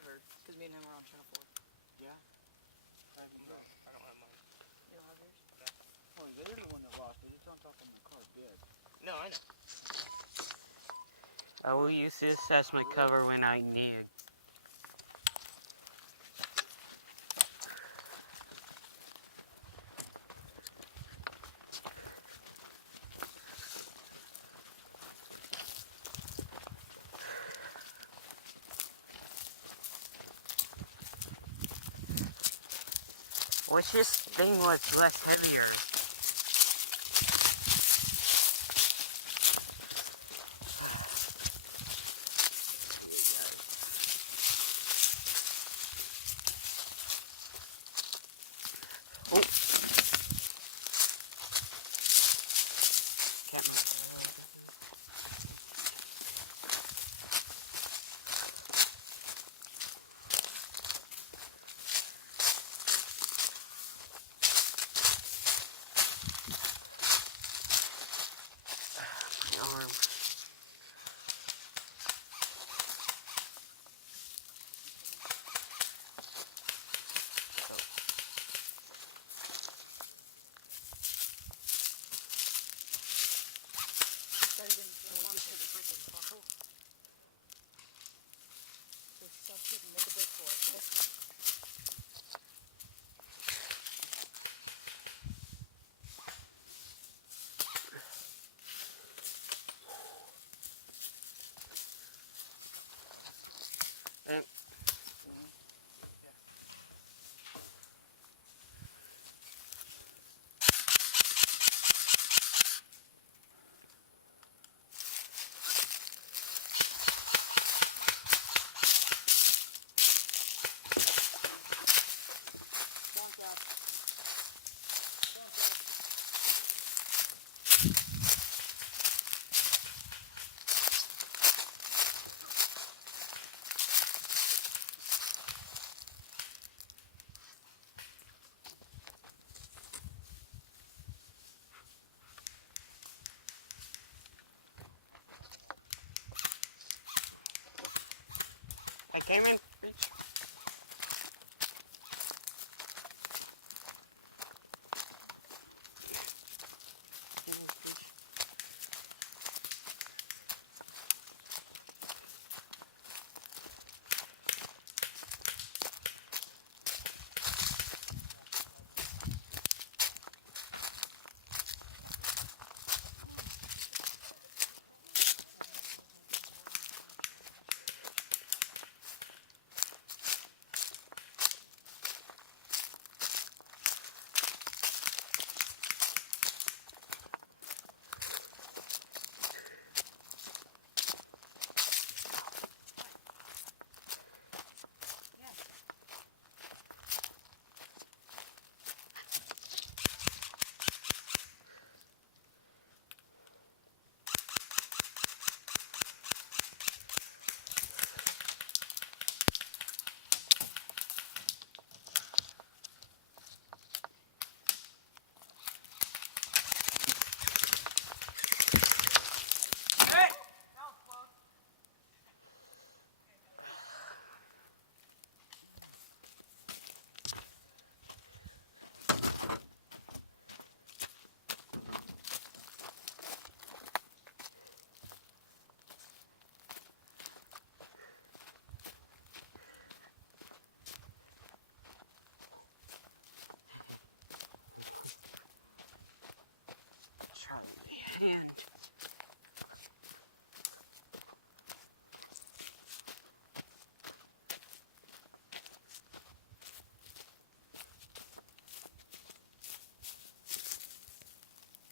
I've heard. Because me and him are on Channel 4. Yeah? I don't have mine. You don't have yours? Oh, they're the one that lost. They just don't talk on the car big. No, I know. I will use this as my cover when I need. Wish this thing was less heavier. Oh. My arm. Make a break for it. I came in